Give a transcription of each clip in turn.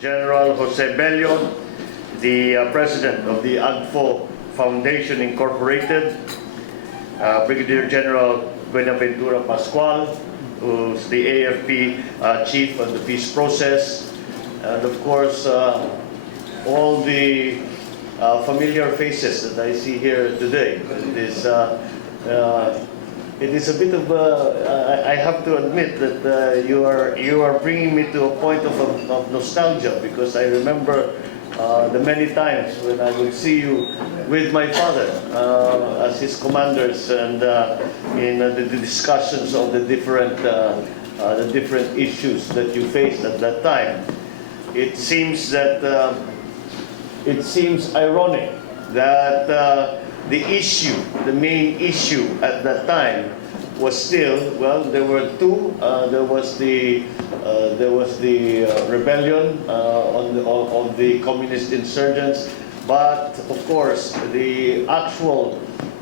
General Jose Bello, the President of the AGFO Foundation Incorporated, Brigadier General Buenaventura Pascual, who's the AFP Chief on the peace process, and of course all the familiar faces that I see here today. It is a bit of I have to admit that you are bringing me to a point of nostalgia, because I remember the many times when I would see you with my father as his commanders, and in the discussions of the different issues that you faced at that time. It seems ironic that the main issue at that time was still, well, there were two. There was the rebellion of the communist insurgents, but of course the actual,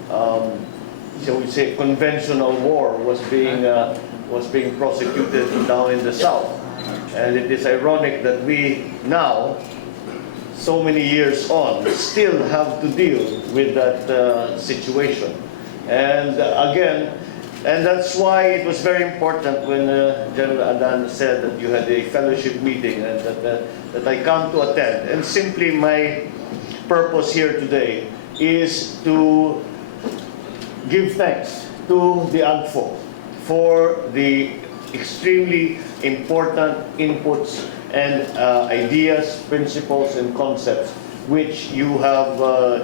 shall we say, conventional war was being prosecuted down in the south. And it is ironic that we now, so many years on, still have to deal with that situation. And again, and that's why it was very important when General Adan said that you had a fellowship meeting and that I come to attend. And simply my purpose here today is to give thanks to the AGFO for the extremely important inputs and ideas, principles, and concepts which you have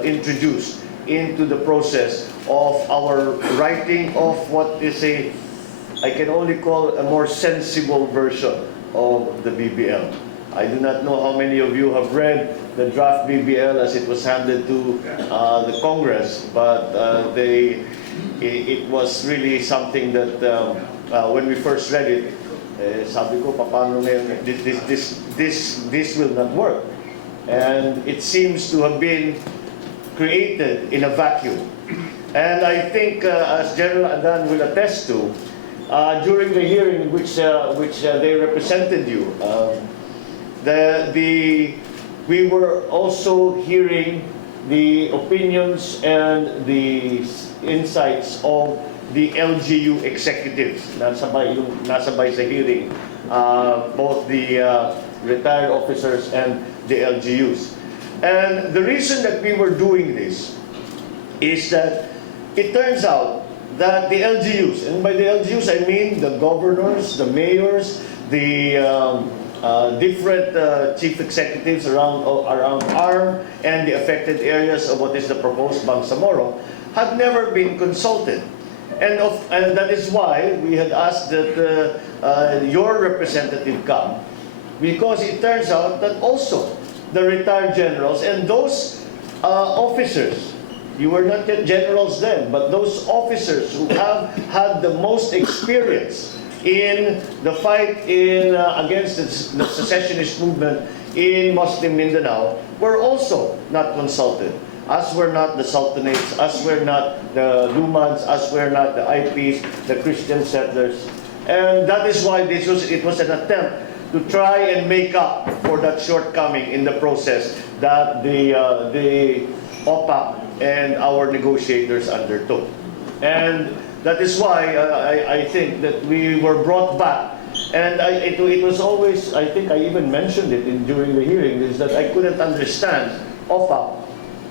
introduced into the process of our writing of what is I can only call a more sensible version of the BBL. I do not know how many of you have read the draft BBL as it was handed to the Congress, but it was really something that when we first read it, sabi ko, paano ngayon, this will not work. And it seems to have been created in a vacuum. And I think, as General Adan will attest to, during the hearing in which they represented you, we were also hearing the opinions and the insights of the LGU executives. Nasabay sa hearing, both the retired officers and the LGUs. And the reason that we were doing this is that it turns out that the LGUs, and by the LGUs I mean the governors, the mayors, the different chief executives around ARM and the affected areas of what is the proposed Bangsamoro, had never been consulted. And that is why we had asked that your representative come, because it turns out that also the retired generals and those officers, you were not yet generals then, but those officers who have had the most experience in the fight against the secessionist movement in Muslim Mindanao were also not consulted. As were not the sultanates, as were not the Lumads, as were not the IPs, the Christian settlers. And that is why it was an attempt to try and make up for that shortcoming in the process that the OPAC and our negotiators undertook. And that is why I think that we were brought back. And it was always, I think I even mentioned it during the hearing, is that I couldn't understand OPAC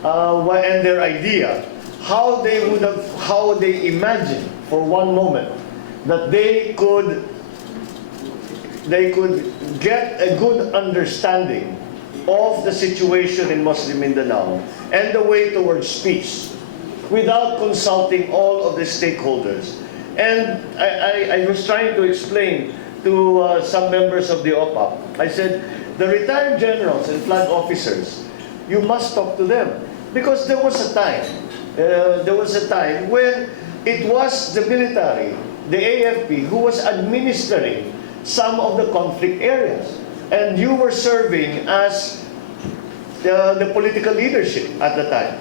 and their idea, how they imagined for one moment that they could get a good understanding of the situation in Muslim Mindanao and the way towards peace without consulting all of the stakeholders. And I was trying to explain to some members of the OPAP. I said, the retired generals and flag officers, you must talk to them. Because there was a time when it was the military, the AFP, who was administering some of the conflict areas. And you were serving as the political leadership at the time.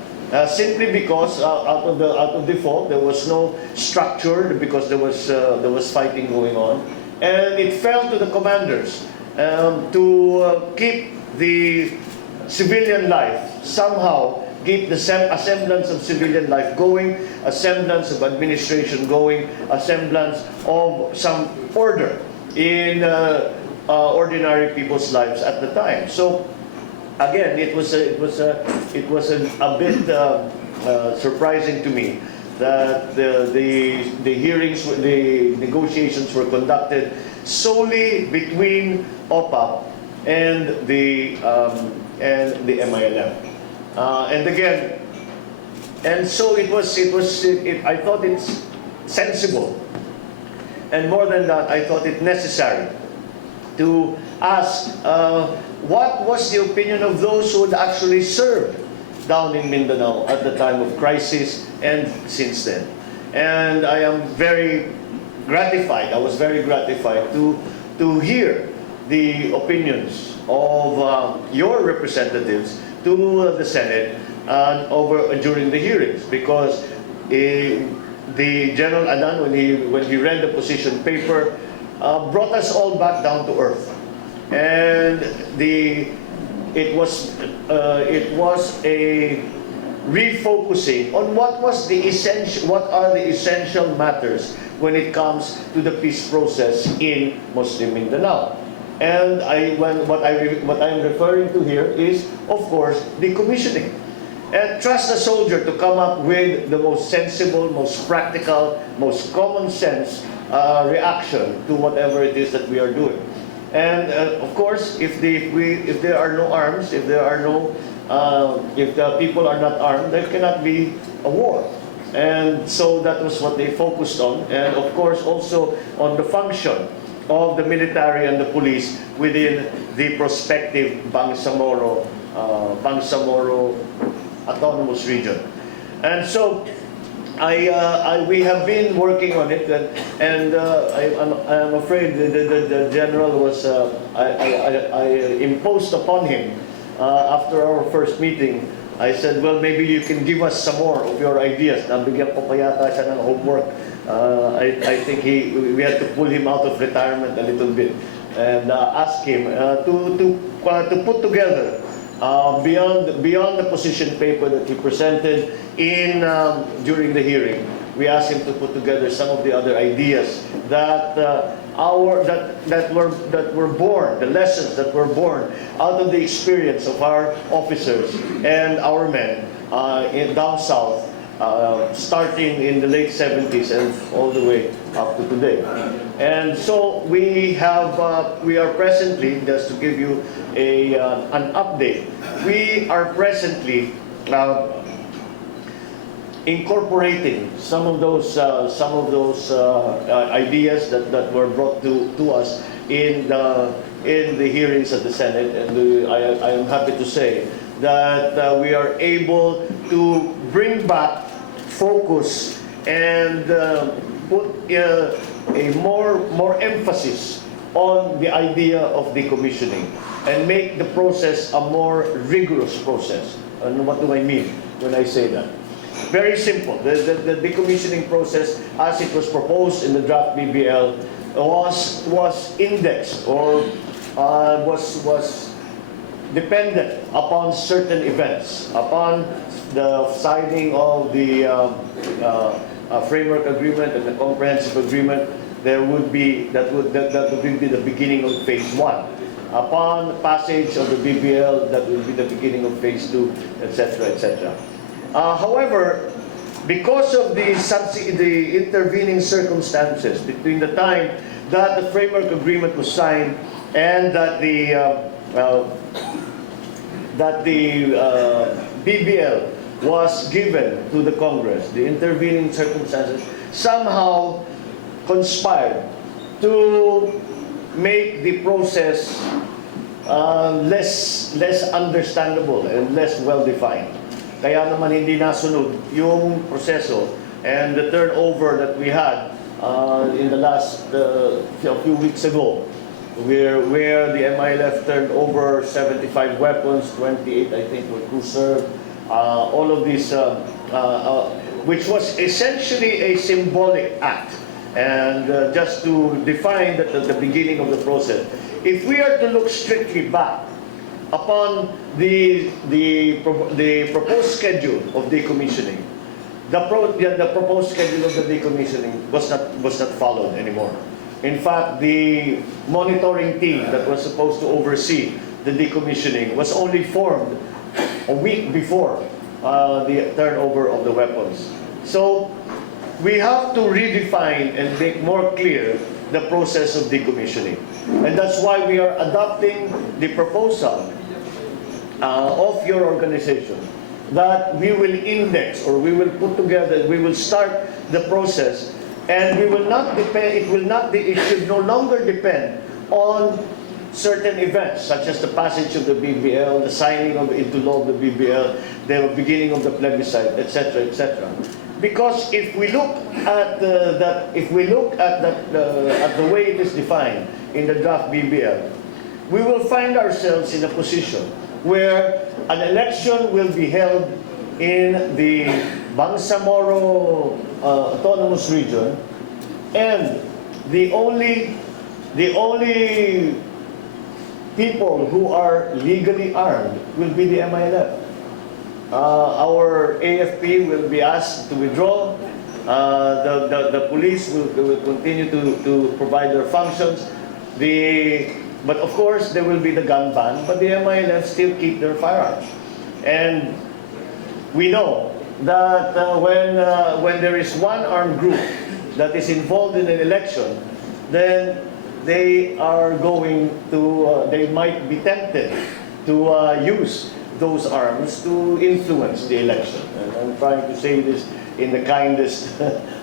Simply because out of default there was no structure, because there was fighting going on, and it fell to the commanders to keep the civilian life somehow, keep the a semblance of civilian life going, a semblance of administration going, a semblance of some order in ordinary people's lives at the time. So again, it was a bit surprising to me that the hearings, the negotiations were conducted solely between OPAP and the MILF. And again, and so I thought it's sensible, and more than that, I thought it necessary to ask what was the opinion of those who had actually served down in Mindanao at the time of crisis and since then. And I am very gratified, I was very gratified to hear the opinions of your representatives to the Senate during the hearings, because the General Adan, when he read the position paper, brought us all back down to earth, and it was a refocusing on what are the essential matters when it comes to the peace process in Muslim Mindanao. And what I'm referring to here is, of course, decommissioning. And trust the soldier to come up with the most sensible, most practical, most common sense reaction to whatever it is that we are doing. And of course, if there are no arms, if the people are not armed, there cannot be a war. And so that was what they focused on, and of course also on the function of the military and the police within the prospective Bangsamoro autonomous region. And so we have been working on it, and I'm afraid the general was I imposed upon him after our first meeting. I said, well, maybe you can give us some more of your ideas. Nabigyan ko pa yata siya ng homework. I think we had to pull him out of retirement a little bit and ask him to put together beyond the position paper that he presented during the hearing. We asked him to put together some of the other ideas that were born, the lessons that were born out of the experience of our officers and our men down south, starting in the late 70s and all the way up to today. And so we are presently, just to give you an update, we are presently incorporating some of those ideas that were brought to us in the hearings at the Senate, and I am happy to say that we are able to bring back focus and put a more emphasis on the idea of decommissioning and make the process a more rigorous process. And what do I mean when I say that? Very simple. The decommissioning process, as it was proposed in the draft BBL, was indexed or was dependent upon certain events, upon the signing of the framework agreement and the comprehensive agreement. That would be the beginning of phase 1. Upon passage of the BBL, that would be the beginning of phase 2, etc., etc. However, because of the intervening circumstances between the time that the framework agreement was signed and that the BBL was given to the Congress, the intervening circumstances somehow conspired to make the process less understandable and less well-defined. Kaya naman hindi nasunod yung proseso, and the turnover that we had in the last few weeks ago, where the MILF turned over 75 weapons, 28 I think were cruiser, all of these, which was essentially a symbolic act. And just to define that at the beginning of the process, if we are to look strictly back upon the proposed schedule of decommissioning, the proposed schedule of the decommissioning was not followed anymore. In fact, the monitoring team that was supposed to oversee the decommissioning was only formed a week before the turnover of the weapons. So we have to redefine and make more clear the process of decommissioning. And that's why we are adopting the proposal of your organization that we will index, or we will put together, we will start the process, and we will not depend, it should no longer depend on certain events, such as the passage of the BBL, the signing of into law of the BBL, the beginning of the plebiscite, etc., etc. Because if we look at at the way it is defined in the draft BBL, we will find ourselves in a position where an election will be held in the Bangsamoro Autonomous Region, and the only people who are legally armed will be the MILF. Our AFP will be asked to withdraw. The police will continue to provide their functions. But of course, there will be the gun ban, but the MILF still keep their firearms. And we know that when there is one armed group that is involved in an election, then they are going to, they might be tempted to use those arms to influence the election. And I'm trying to say this in the kindest,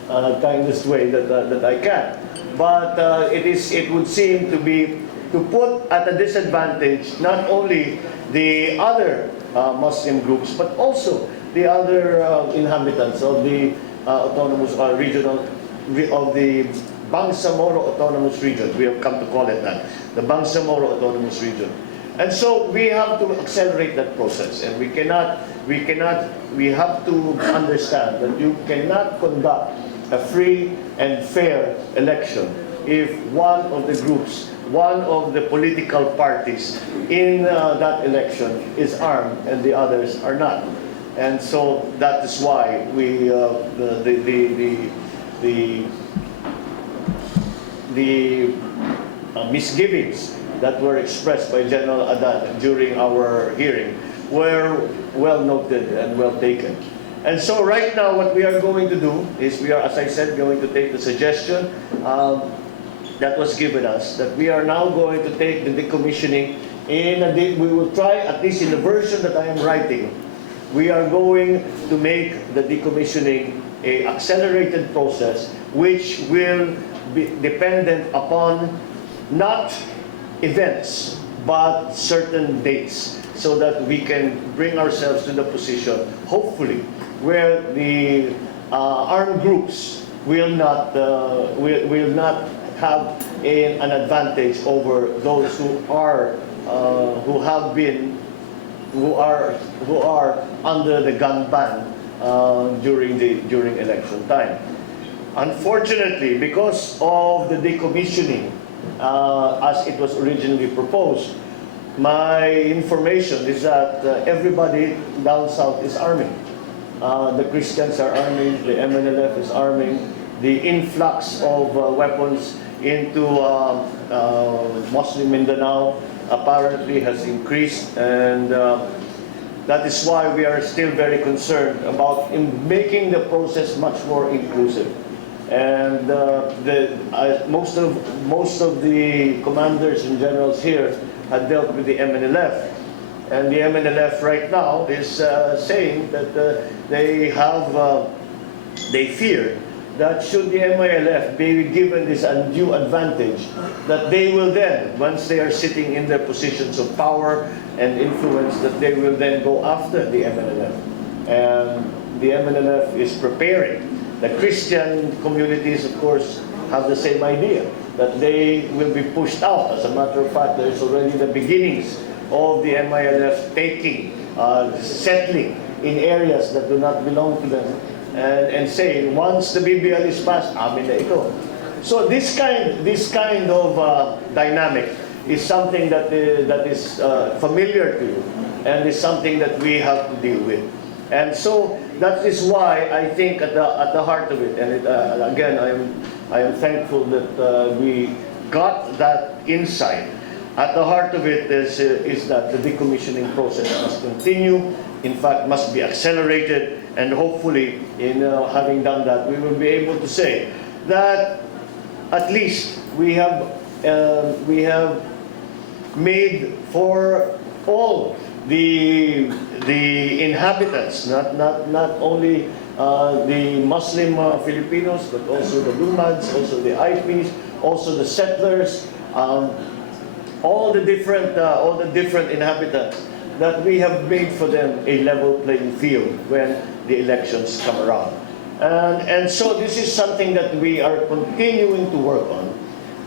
kindest way that I can. But it would seem to be to put at a disadvantage not only the other Muslim groups, but also the other inhabitants of the autonomous regional, of the Bangsamoro Autonomous Region. We have come to call it that, the Bangsamoro Autonomous Region. And so we have to accelerate that process, and we have to understand that you cannot conduct a free and fair election if one of the groups, one of the political parties in that election is armed and the others are not. And so that is why we the misgivings that were expressed by General Adan during our hearing were well noted and well taken. And so right now what we are going to do is we are, as I said, going to take the suggestion that was given us, that we are now going to take the decommissioning we will try, at least in the version that I am writing, we are going to make the decommissioning an accelerated process which will be dependent upon not events but certain dates, so that we can bring ourselves to the position, hopefully, where the armed groups will not have an advantage over those who are under the gun ban during election time. Unfortunately, because of the decommissioning as it was originally proposed, my information is that everybody down south is arming. The Christians are arming, the MNLF is arming, the influx of weapons into Muslim Mindanao apparently has increased, and that is why we are still very concerned about making the process much more inclusive. And most of the commanders and generals here had dealt with the MNLF, and the MNLF right now is saying that they fear that should the MILF be given this undue advantage, that they will then, once they are sitting in their positions of power and influence, that they will then go after the MNLF. And the MNLF is preparing. The Christian communities, of course, have the same idea, that they will be pushed out. As a matter of fact, there's already the beginnings of the MILF settling in areas that do not belong to them, and saying, once the BBL is passed, amin na ito. So this kind of dynamic is something that is familiar to you, and is something that we have to deal with. And so that is why I think at the heart of it, and again, I am thankful that we got that insight. At the heart of it is that the decommissioning process must continue, in fact must be accelerated, and hopefully in having done that, we will be able to say that at least we have made for all the inhabitants, not only the Muslim Filipinos, but also the Lumads, also the IPs, also the settlers, all the different inhabitants, that we have made for them a level playing field when the elections come around. And so this is something that we are continuing to work on.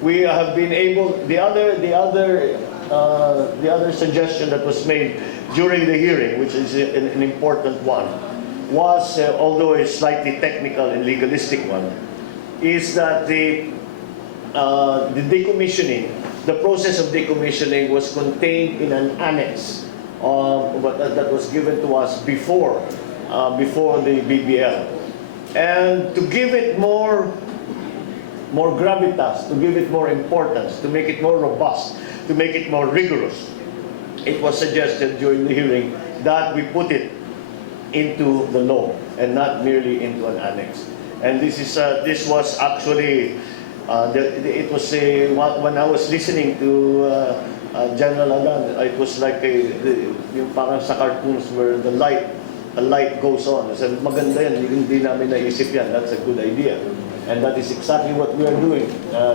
We have been able, the other suggestion that was made during the hearing, which is an important one, was, although a slightly technical and legalistic one, is that the decommissioning, the process of decommissioning was contained in an annex that was given to us before the BBL. And to give it more gravitas, to give it more importance, to make it more robust, to make it more rigorous, it was suggested during the hearing that we put it into the law and not merely into an annex. And this was actually, it was when I was listening to General Adan, it was like yung parang sa cartoons where a light goes on. I said, maganda yan, hindi namin naisip yan, that's a good idea. And that is exactly what we are doing,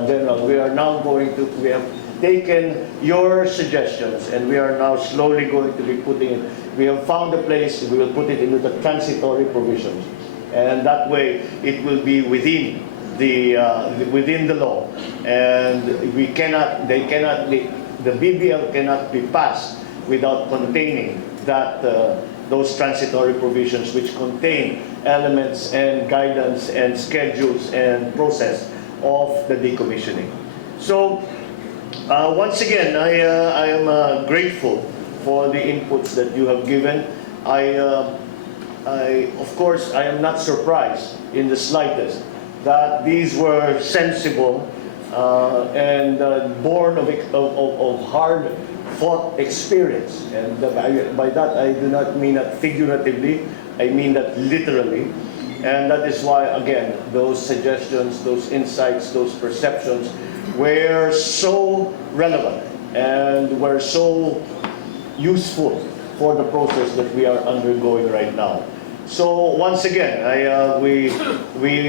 General. We are now we have taken your suggestions, and we are now slowly going to be putting it. We have found a place, we will put it into the transitory provisions. And that way, it will be within the law. And the BBL cannot be passed without containing those transitory provisions which contain elements and guidance and schedules and process of the decommissioning. So once again, I am grateful for the inputs that you have given. Of course, I am not surprised in the slightest that these were sensible and born of hard-fought experience. And by that, I do not mean that figuratively, I mean that literally. And that is why, again, those suggestions, those insights, those perceptions were so relevant and were so useful for the process that we are undergoing right now. So once again, we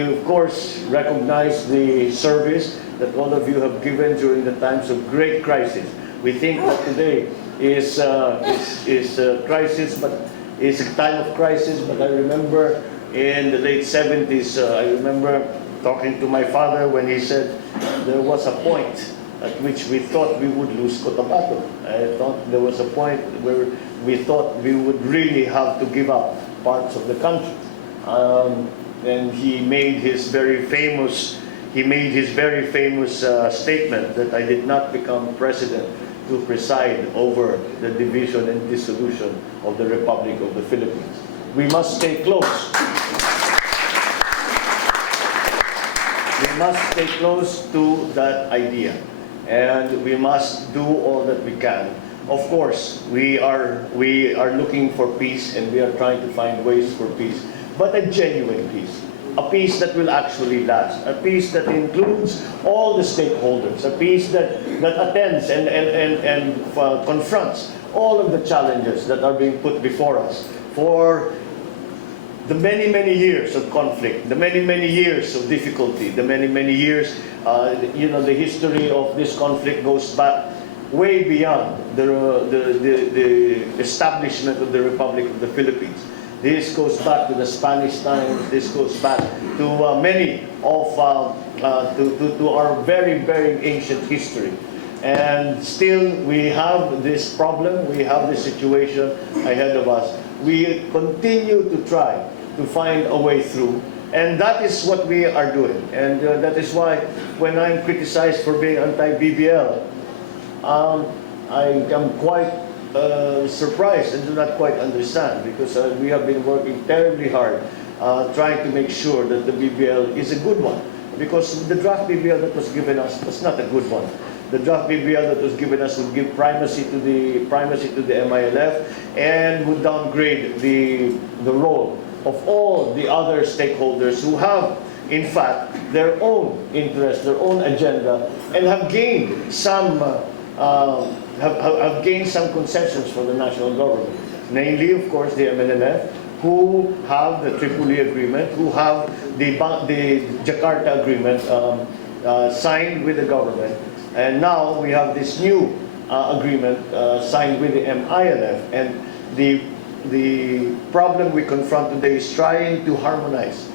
of course recognize the service that all of you have given during the times of great crisis. We think that today is a crisis, but is a time of crisis. But I remember in the late 70s, I remember talking to my father when he said there was a point at which we thought we would lose Cotabato. I thought there was a point where we thought we would really have to give up parts of the country. And he made his very famous statement that I did not become president to preside over the division and dissolution of the Republic of the Philippines. We must stay close. We must stay close to that idea, and we must do all that we can. Of course, we are looking for peace, and we are trying to find ways for peace, but a genuine peace. A peace that will actually last, a peace that includes all the stakeholders, a peace that attends and confronts all of the challenges that are being put before us for the many, many years of conflict, the many, many years of difficulty, the many, many years, the history of this conflict goes back way beyond the establishment of the Republic of the Philippines. This goes back to the Spanish times. This goes back to many of to our very, very ancient history. And still, we have this problem. We have this situation ahead of us. We continue to try to find a way through, and that is what we are doing. And that is why, when I'm criticized for being anti-BBL, I am quite surprised and do not quite understand, because we have been working terribly hard trying to make sure that the BBL is a good one. Because the draft BBL that was given us was not a good one. The draft BBL that was given us would give primacy to the MILF and would downgrade the role of all the other stakeholders who have, in fact, their own interests, their own agenda, and have gained some concessions from the national government. Namely, of course, the MNLF, who have the Tripoli Agreement, who have the Jakarta Agreement signed with the government. And now we have this new agreement signed with the MILF. And the problem we confront today is trying to harmonize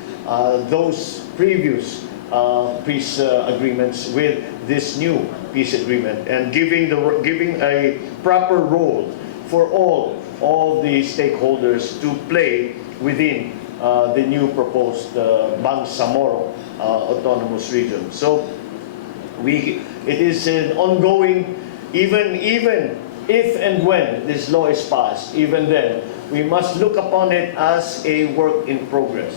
those previous peace agreements with this new peace agreement, and giving a proper role for all the stakeholders to play within the new proposed Bangsamoro autonomous region. So it is an ongoing, even if and when this law is passed, even then, we must look upon it as a work in progress.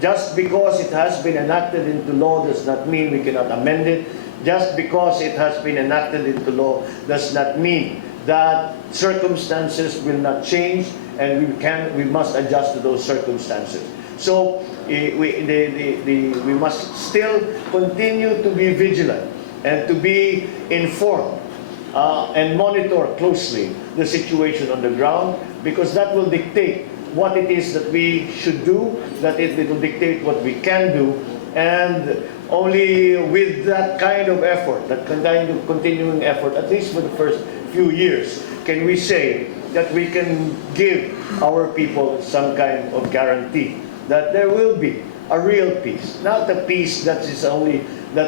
Just because it has been enacted into law does not mean we cannot amend it. Just because it has been enacted into law does not mean that circumstances will not change, and we must adjust to those circumstances. So we must still continue to be vigilant and to be informed and monitor closely the situation on the ground, because that will dictate what it is that we should do, that it will dictate what we can do, and only with that kind of effort, that kind of continuing effort, at least for the first few years, can we say that we can give our people some kind of guarantee that there will be a real peace, not a peace that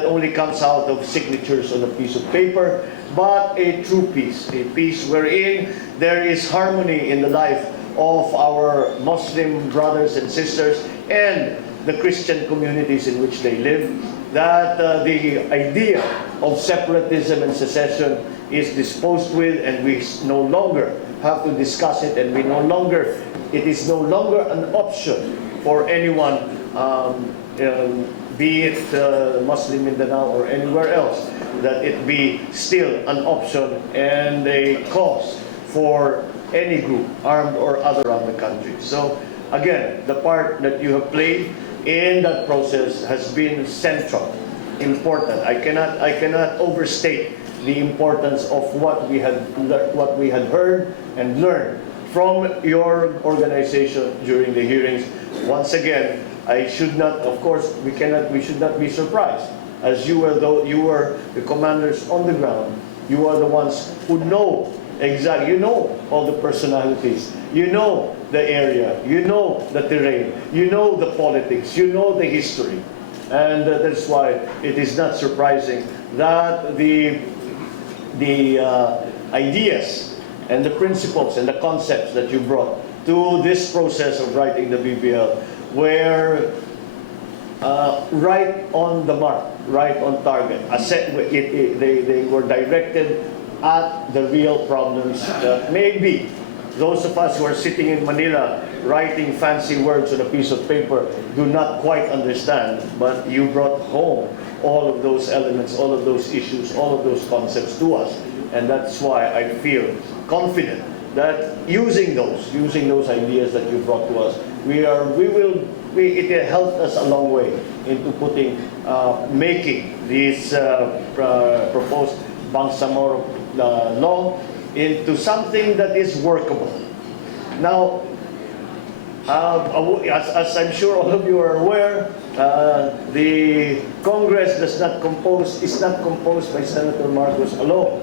only comes out of signatures on a piece of paper, but a true peace, a peace wherein there is harmony in the life of our Muslim brothers and sisters and the Christian communities in which they live, that the idea of separatism and secession is disposed with, and we no longer have to discuss it, and it is no longer an option for anyone, be it Muslim Mindanao or anywhere else, that it be still an option and a cause for any group, armed or other, around the country. So again, the part that you have played in that process has been central, important. I cannot overstate the importance of what we had heard and learned from your organization during the hearings. Once again, I should not, of course, we should not be surprised, as you were the commanders on the ground. You are the ones who know exactly, you know all the personalities, you know the area, you know the terrain, you know the politics, you know the history. And that's why it is not surprising that the ideas and the principles and the concepts that you brought to this process of writing the BBL were right on the mark, right on target. They were directed at the real problems that maybe those of us who are sitting in Manila writing fancy words on a piece of paper do not quite understand, but you brought home all of those elements, all of those issues, all of those concepts to us. And that's why I feel confident that using those ideas that you brought to us, it helped us a long way into making this proposed Bangsamoro law into something that is workable. Now, as I'm sure all of you are aware, the Congress is not composed by Senator Marcos alone.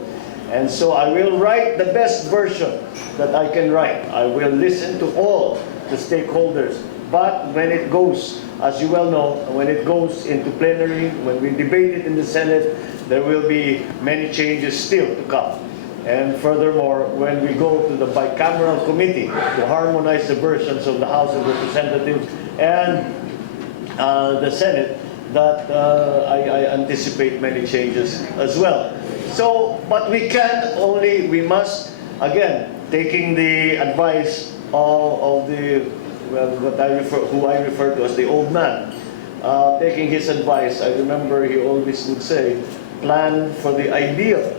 And so I will write the best version that I can write. I will listen to all the stakeholders. But when it goes, as you well know, when it goes into plenary, when we debate it in the Senate, there will be many changes still to come. And furthermore, when we go to the bicameral committee to harmonize the versions of the House of Representatives and the Senate, that I anticipate many changes as well. So, but we must, again, taking the advice of the, well, who I refer to as the old man, taking his advice, I remember he always would say, plan for the ideal,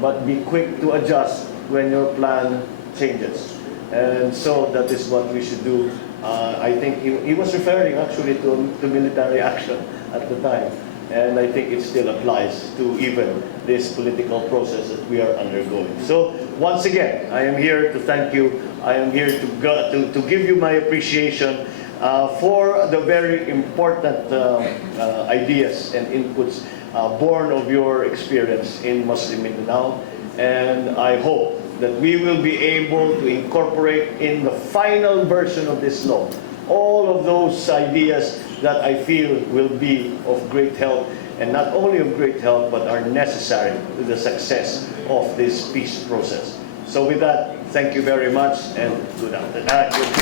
but be quick to adjust when your plan changes. And so that is what we should do. I think he was referring actually to military action at the time. And I think it still applies to even this political process that we are undergoing. So once again, I am here to thank you. I am here to give you my appreciation for the very important ideas and inputs born of your experience in Muslim Mindanao. And I hope that we will be able to incorporate in the final version of this law all of those ideas that I feel will be of great help, and not only of great help, but are necessary to the success of this peace process. So with that, thank you very much, and good afternoon.